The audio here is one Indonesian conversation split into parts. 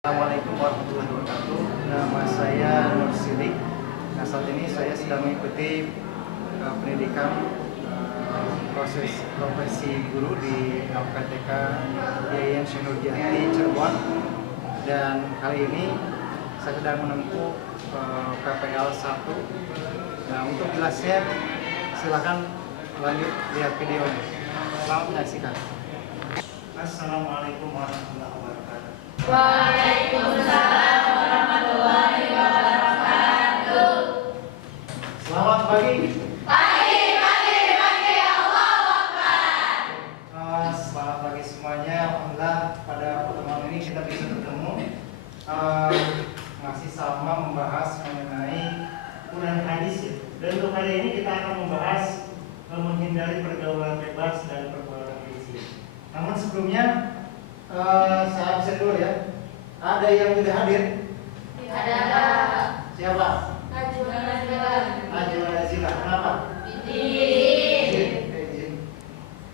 Assalamualaikum warahmatullahi wabarakatuh. Nama saya Nur Sidik. Nah, saat ini saya sedang mengikuti pendidikan proses profesi guru di LPTK Yayan Syinurjati Cirebon. Dan kali ini saya sedang menempuh PPL 1. Nah, untuk jelasnya silakan lanjut lihat videonya. Selamat menyaksikan. Assalamualaikum warahmatullahi wabarakatuh. Waalaikumsalam warahmatullahi wabarakatuh. Selamat pagi. Pagi, Allahu Akbar. Selamat pagi semuanya. Alhamdulillah pada pertemuan ini kita bisa bertemu masih sama membahas mengenai Quran hadis ya. Dan untuk hari ini kita akan membahas menghindari pergaulan bebas dan perbuatan keji. Namun sebelumnya saya absen dulu ya. Ada yang tidak hadir? Ada. Siapa? Najwa Nazila. Kenapa? Izin.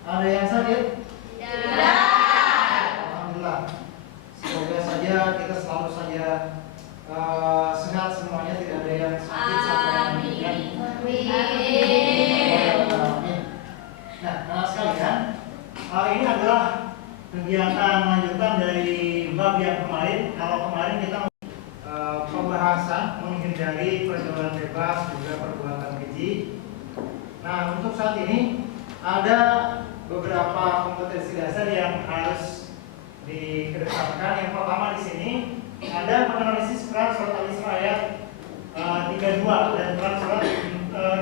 Ada yang sakit? Tidak. Alhamdulillah. Semoga saja kita selalu saja sehat semuanya, tidak ada yang sakit sampai yang meninggal. Amin. Nah, anak sekalian, ini adalah kegiatan lanjutan dari bab yang kemarin. Kalau kemarin kita pembahasan menghindari pergaulan bebas juga perbuatan keji. Nah, untuk saat ini ada beberapa kompetensi dasar yang harus dikedepankan. Yang pertama di sini ada menganalisis peran surat Al-Isra ayat 32 dan peran surat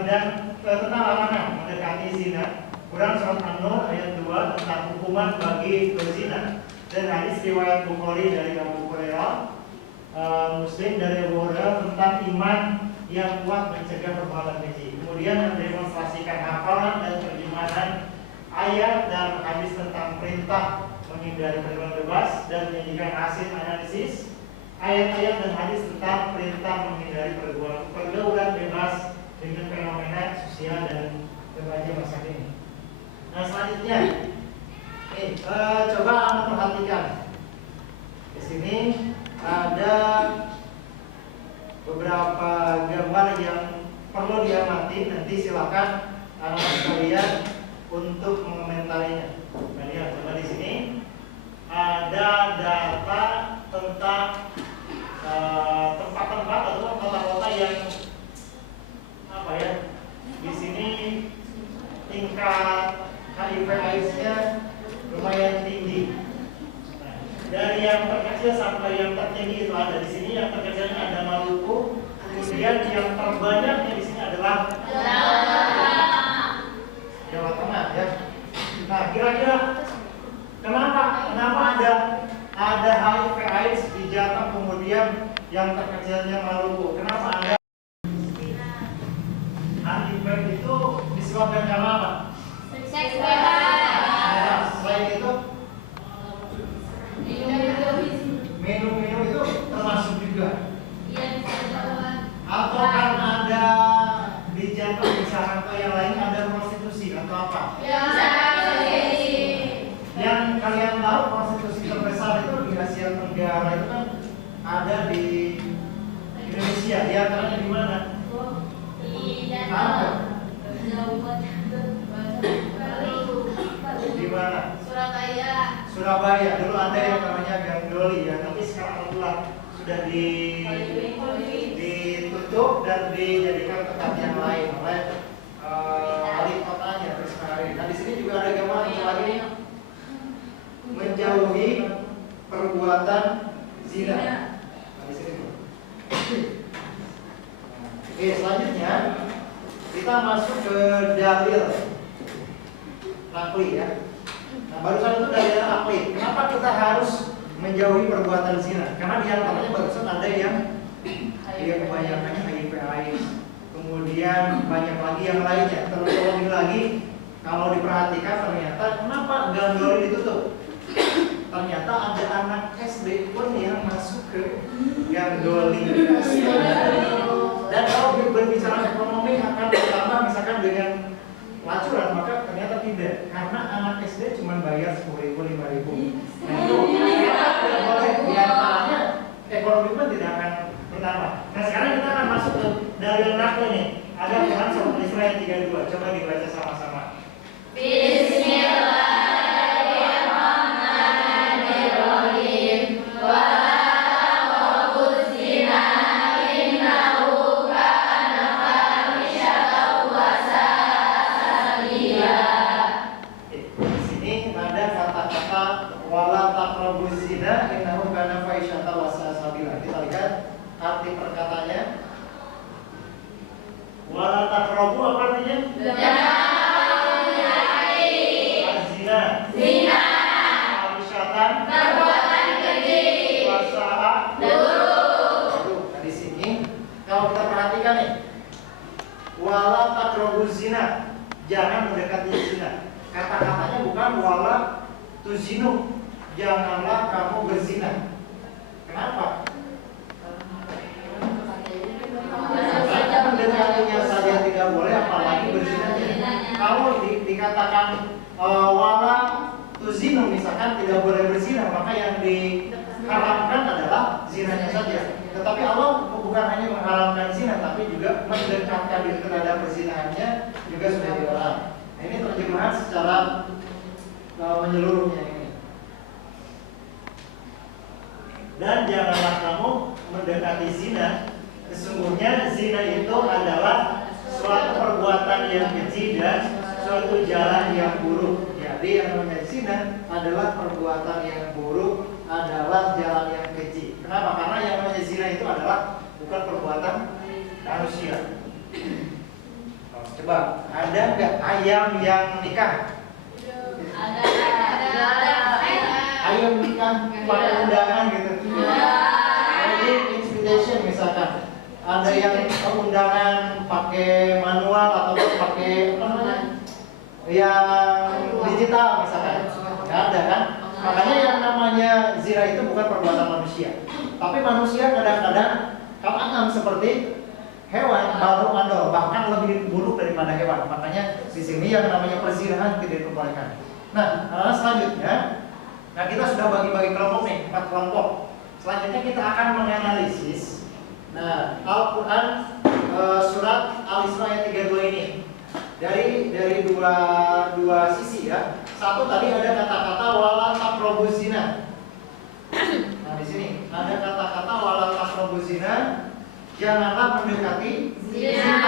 dan tentang larangan mendekati zina. Quran surat An-Nur ayat 2 tentang hukuman bagi berzina, dan hadis riwayat Bukhari dari Abu Hurairah, Muslim dari Abu Hurairah tentang iman yang kuat mencegah perbuatan keji. Kemudian mendemonstrasikan hafalan dan terjemahan ayat dan hadis tentang perintah menghindari pergaulan bebas, dan menyajikan hasil analisis ayat-ayat dan hadis tentang perintah menghindari pergaulan bebas dengan fenomena sosial dan remaja masa kini. Nah, selanjutnya, coba Anda perhatikan. Di sini ada beberapa gambar yang perlu diamati. Nanti silakan anak sekalian untuk mengomentarinya. Nah, lihat coba di sini ada data tentang tempat-tempat atau kota-kota yang apa ya? Di sini tingkat HIV/AIDS-nya lumayan tinggi. Nah, dari yang terkecil sampai yang tertinggi itu ada di sini. Yang terkecilnya ada Maluku, kemudian yang terbanyaknya di sini adalah Jawa Tengah ya. Nah, kira-kira kenapa ada HIV/AIDS di Jateng, kemudian yang terkecilnya Maluku? Kenapa ada HIV itu disebabkan karena apa? Seks bebas. Selain itu minum itu termasuk juga. Atau karena ada di Jateng misalkan atau yang lain ada prostitusi atau apa? Yang kalian tahu prostitusi terbesar itu di Asia Tenggara itu kan ada di Indonesia. Di antaranya di mana? Di mana? Surabaya. Dulu ada yang namanya Gang Doli ya, tapi sekarang alhamdulillah sudah ditutup dan dijadikan tempat yang lain oleh wali kotanya sekarang. Nah, di sini juga ada gambar lagi menjauhi perbuatan zina. Nah, di sini. Oke, selanjutnya kita masuk ke dalil akli ya. Nah, barusan itu dalil akli. Kenapa kita harus menjauhi perbuatan zina? Karena di antaranya barusan ada yang kebanyakannya HIV/AIDS. Kemudian banyak lagi yang lainnya. Terlebih lagi kalau diperhatikan ternyata kenapa Gang Doli ditutup? Ternyata ada anak SD pun yang masuk ke Gang Doli. Dan kalau berbicara ekonomi akan bertambah misalkan dengan lacuran, maka ternyata tidak, karena anak SD cuma bayar 10.000, 5.000. Nah, itu tidak boleh. Di antaranya pertama. Nah sekarang kita akan masuk ke dalil nakli nih. Ada Quran surat Al-Isra ayat 32. Coba dibaca sama-sama. Bismillahirrahmanirrahim. Wala taqrabuz zina innahu kana fahishatan wa sa'a sabila. Di sini ada kata-kata wala taqrabuz zina innahu kana fahishatan wa sa'a sabila. Kita lihat arti perkataannya. Wala taqrabu apa artinya? Az-zina. Zina. Fahishatan. Perbuatan keji. Wa sa'a. Buruk. Nah, di sini kalau kita perhatikan nih, wala taqrabuz zina, jangan mendekati zina. Kata-katanya bukan wala tuzinu, janganlah kamu berzina. Kenapa? Karena mendekatinya saja tidak boleh, apalagi berzinanya. Kalau dikatakan wala tuzinu, misalkan tidak boleh berzina, maka yang diharamkan adalah zinanya saja. Tetapi Allah bukan hanya mengharamkan zina, tapi juga mendekatkan diri terhadap perzinahannya juga sudah dilarang. Nah, ini terjemahan secara menyeluruhnya ini. Dan janganlah kamu mendekati zina. Sesungguhnya zina itu adalah suatu perbuatan yang keji dan suatu jalan yang buruk. Jadi yang namanya zina adalah perbuatan yang buruk, adalah jalan yang keji. Kenapa? Karena yang namanya zina itu adalah bukan perbuatan manusia. Coba, ada nggak ayam yang nikah? Ada. Ayam nikah pakai undangan gitu. Jadi invitation misalkan. Ada yang undangan pakai manual atau pakai apa namanya? Yang digital misalkan. Nggak ada kan? Makanya yang namanya zina itu bukan perbuatan manusia. Tapi manusia kadang-kadang kalau seperti hewan baru mandor, bahkan lebih buruk daripada hewan. Makanya di sini yang namanya perzinahan tidak diperbolehkan. Nah, selanjutnya, nah kita sudah bagi-bagi kelompok nih, 4 kelompok. Selanjutnya kita akan menganalisis. Nah, Al-Quran surat Al-Isra ayat 32 ini dari dua sisi ya. Satu tadi ada kata-kata wala taqrabuz zina. Nah, di sini ada kata-kata wala taqrabuz zina, janganlah mendekati zina.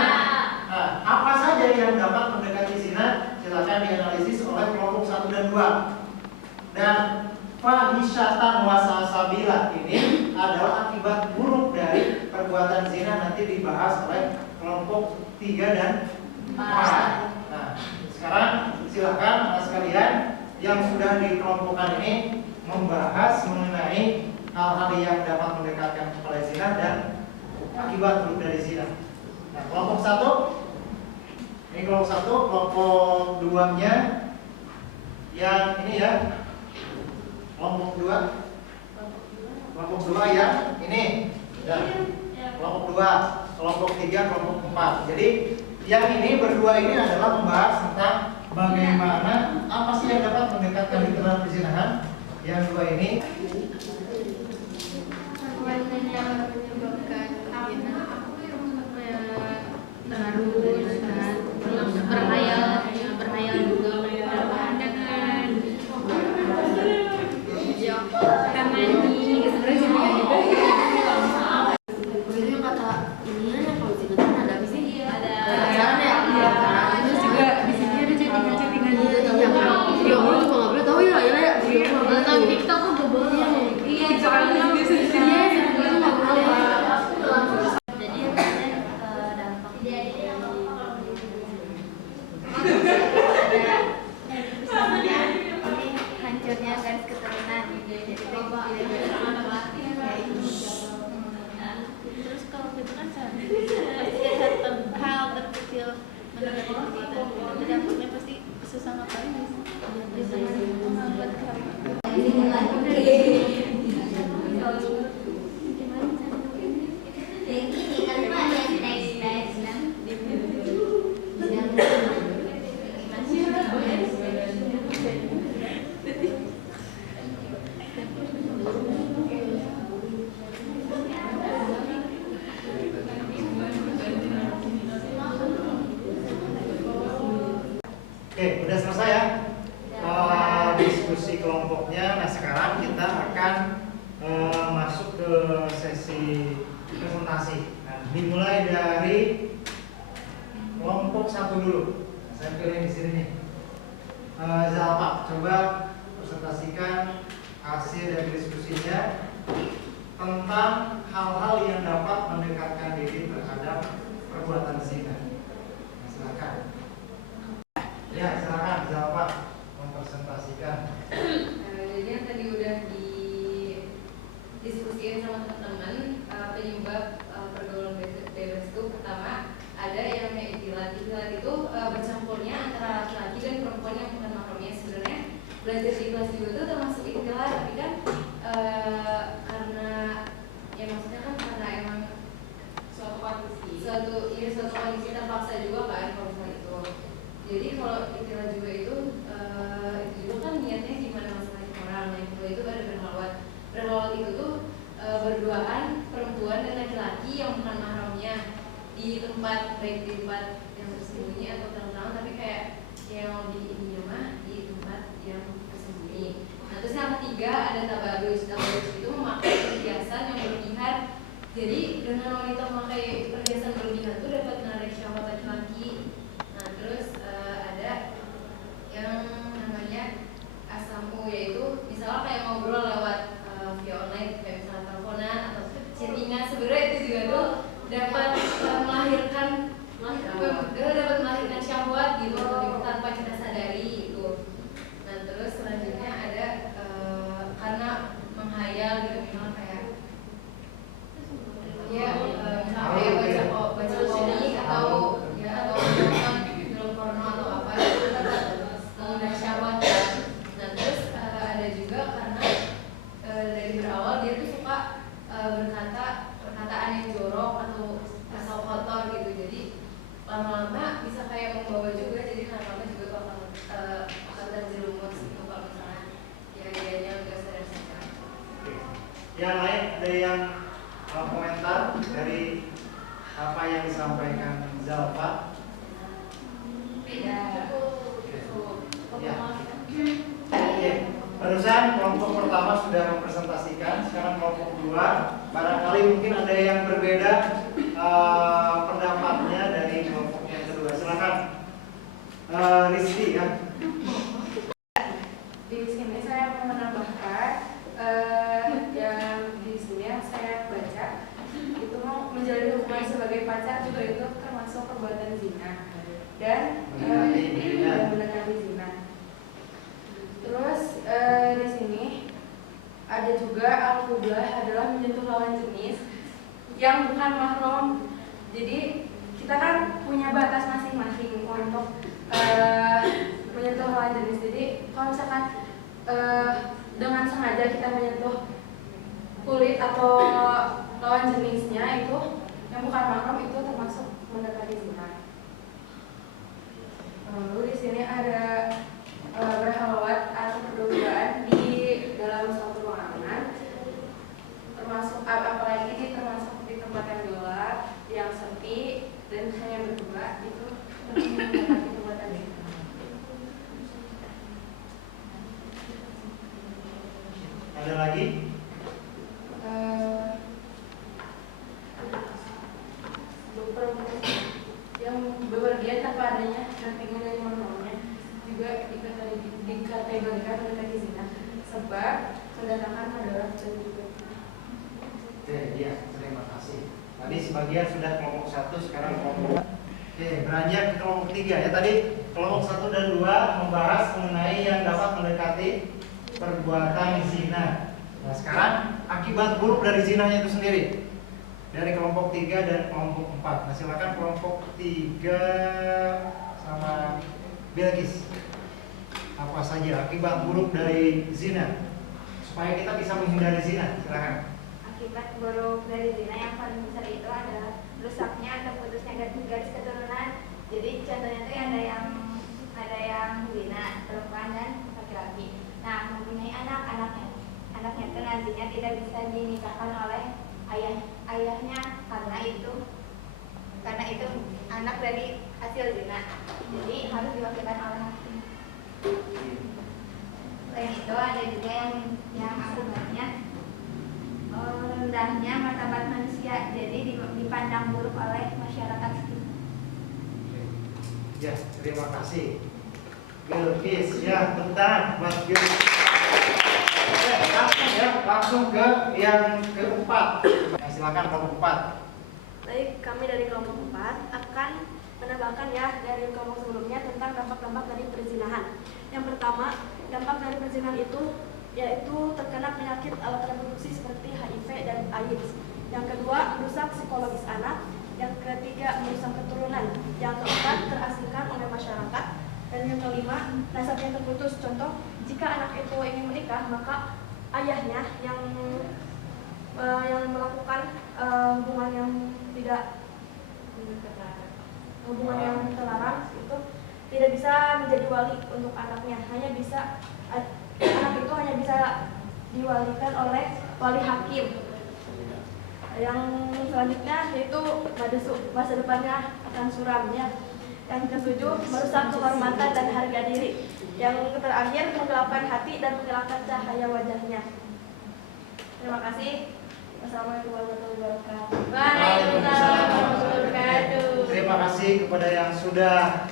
Nah, apa saja yang dapat mendekati zina? Silakan dianalisis oleh kelompok 1 dan 2. Dan fahisyatan wa sabila ini adalah akibat buruk dari perbuatan zina, nanti dibahas oleh kelompok 3 dan 4. Nah, sekarang silakan sekalian yang sudah dikelompokkan ini membahas mengenai hal-hal yang dapat mendekatkan kepada zina dan akibat buruk dari zina. Nah, kelompok 1 ini kelompok 1, kelompok 2-nya yang ini ya. Kelompok 2 ya, ini dan kelompok 2, kelompok 3, kelompok 4. Jadi yang ini berdua ini adalah membahas tentang bagaimana apa sih yang dapat mendekatkan di terhadap perzinahan. Yang 2 ini berhayal juga pandangan Begitu kata ininya ya, kalau zina kan ada apa sih? ada Pacaran ya? Iya. Terus juga di sini ada chattingan gitu. Iya kan? Video call juga nggak boleh tahu ya, ya video call. Nggak tahu TikTok kan nggak boleh. Iya, soalnya biasa di sini. Iya, itu nggak boleh. jadi dampak hancurnya garis keturunan. Jadi terus kalau itu kan pasti satu hal terkecil menurut perbuatan itu dampaknya pasti susah ngapain bisa menghambat kelompoknya. Nah sekarang kita akan masuk ke sesi presentasi. Nah, dimulai dari kelompok 1 dulu. Saya pilih di sini nih. Zalpa, coba presentasikan hasil dari diskusinya tentang hal-hal yang dapat mendekatkan diri terhadap perbuatan zina. Nah, silakan. Ya, silakan Zalpa mempresentasikan. Jadi yang tadi udah didiskusikan sama teman-teman, penyebab pergaulan bebas itu pertama ada yang namanya ikhtilat. Ikhtilat itu bercampurnya antara laki-laki dan perempuan yang bukan mahramnya. Sebenarnya belajar di kelas juga itu termasuk ikhtilat, tapi kan karena ya maksudnya kan karena emang suatu kondisi terpaksa juga kan kalau misalnya itu. Jadi kalau ikhtilat juga itu juga kan niatnya gimana masing-masing orang. Yang kedua itu ada berhalwat. Berhalwat itu tuh berduaan perempuan dan laki-laki yang bukan mahramnya di tempat, baik di tempat yang tersembunyi atau terang-terang, tapi kayak yang lebih ini mah di tempat yang tersembunyi. Nah terus yang ketiga ada tabarruj. Tabarruj itu memakai perhiasan yang berlebihan. Jadi dengan wanita memakai perhiasan berlebihan itu dapat menarik syahwat laki-laki. Nah terus ada yang namanya asamu, yaitu misalnya kayak ngobrol lewat via online, kayak misalnya teleponan atau chattingan. Sebenarnya itu juga tuh dapat melahirkan syahwat gitu tanpa kita sadari itu. Nah terus selanjutnya ada karena menghayal gitu, misalnya kayak ya misalnya baca komik atau nonton film porno atau apa itu dapat mengundang syahwat ya. Nah terus ada juga karena dari berawal dia tuh suka berkata perkataan yang jorok atau kotor gitu. Jadi lama-lama bisa kayak membawa juga, jadi lama-lama juga bakal terjerumus gitu kalau misalnya ya dianya nggak sadar-sadar. Yang lain ada yang komentar dari apa yang disampaikan Zalpa? Beda. Ya. Oke. Barusan kelompok pertama sudah mempresentasikan, sekarang kelompok 2. Barangkali mungkin ada yang berbeda pendapatnya dari kelompok yang kedua. Silakan, Rizky ya. Di sini saya mau menambahkan yang di sini yang saya baca itu mau menjalin hubungan sebagai pacar juga itu termasuk perbuatan zina dan mendekati zina. Terus di sini ada juga al-qublah adalah menyentuh lawan jenis yang bukan mahram. Jadi kita kan punya batas masing-masing untuk menyentuh lawan jenis. Jadi kalau misalkan dengan sengaja kita menyentuh kulit atau lawan jenisnya itu yang bukan mahram itu termasuk mendekati zina. Lalu di sini ada berhalwat atau perduaan di dalam suatu ruangan, termasuk apalagi termasuk di tempat yang gelap, yang sepi dan hanya berdua, itu mendekati perbuatan zina. Ada lagi? Yang bepergian tanpa adanya dampingan dari mahramnya juga dikategorikan mendekati zina sebab mendatangkan madarat dan juga. Oke, iya, terima kasih. Tadi sebagian sudah kelompok 1, sekarang kelompok. Oke, beranjak ke kelompok 3 ya. Tadi kelompok 1 dan 2 membahas mengenai yang dapat mendekati perbuatan zina. Nah, sekarang akibat buruk dari zinanya itu sendiri. Dari kelompok 3 dan kelompok 4. Nah, silakan kelompok 3 sama Bilqis. Apa saja akibat buruk dari zina supaya kita bisa menghindari zina? Silakan. Akibat buruk dari zina yang paling besar itu adalah rusaknya atau putusnya garis keturunan. Jadi contohnya itu ada yang zina perempuan dan laki-laki. Nah, mempunyai anaknya itu nantinya tidak bisa dinikahkan oleh ayahnya karena itu anak dari hasil zina. Jadi harus diwakilkan oleh hakim. Selain itu ada juga manusia, jadi dipandang buruk oleh masyarakat. Ya, terima kasih. Bilqis, ya, bentar, Mas Bilqis. Langsung ke yang keempat. Ya, silakan kelompok 4. Baik, kami dari kelompok 4 akan menambahkan ya dari kelompok sebelumnya tentang dampak-dampak dari perzinahan. Yang pertama, dampak dari perzinahan itu yaitu terkena penyakit alat reproduksi seperti HIV dan AIDS. Yang kedua, merusak psikologis anak. Yang ketiga, merusak keturunan. Yang keempat, terasingkan oleh masyarakat. Dan yang kelima, nasabnya terputus. Contoh, jika anak itu ingin menikah, maka ayahnya yang melakukan hubungan yang terlarang itu tidak bisa menjadi wali untuk anaknya. Anak itu hanya bisa diwalikan oleh wali hakim. Yang selanjutnya yaitu masa depannya akan suram ya. Yang ketujuh, merusak kehormatan dan harga diri. Yang terakhir, menggelapkan hati dan menghilangkan cahaya wajahnya. Terima kasih. Wassalamualaikum warahmatullahi wabarakatuh. Waalaikumsalam warahmatullahi wabarakatuh. Terima kasih kepada yang sudah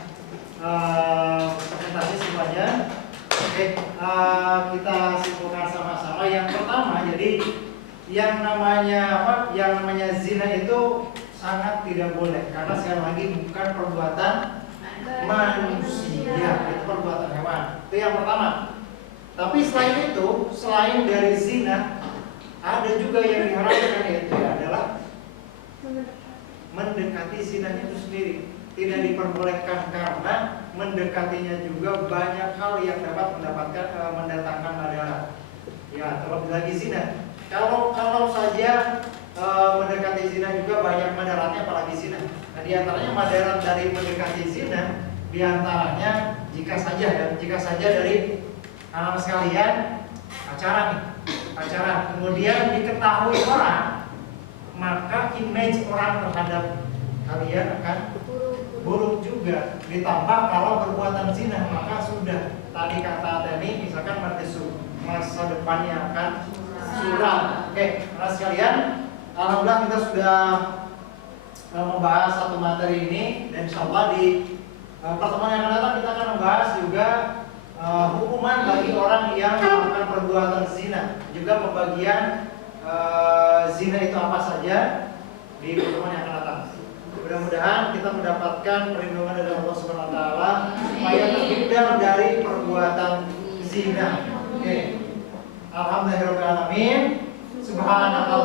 presentasi semuanya. Oke, kita simpulkan sama-sama. Yang pertama, jadi yang namanya zina itu sangat tidak boleh karena sekali lagi bukan perbuatan manusia, itu perbuatan hewan. Itu yang pertama. Tapi selain itu, selain dari zina, ada juga yang diharamkan, yaitu adalah mendekati zinanya itu sendiri. Tidak diperbolehkan karena mendekatinya juga banyak hal yang dapat mendatangkan madarat. Ya, terlebih lagi zina. Kalau saja mendekati zina juga banyak madaratnya, apalagi zina. Nah, di antaranya madarat dari mendekati zina, di antaranya jika saja dari anak sekalian pacaran, kemudian diketahui orang, maka image orang terhadap kalian akan buruk juga. Ditambah kalau perbuatan zina, maka sudah tadi kata Teni, misalkan masa depannya akan suram. Oke, anak sekalian, alhamdulillah kita sudah membahas satu materi ini, dan insyaallah di pertemuan yang akan datang kita akan membahas juga hukuman bagi orang yang melakukan perbuatan zina, juga pembagian zina itu apa saja di pertemuan yang akan datang. Mudah-mudahan kita mendapatkan perlindungan dari Allah Subhanahu wa taala supaya terhindar dari perbuatan zina. Oke. Alhamdulillahirabbil alamin. Subhanallah.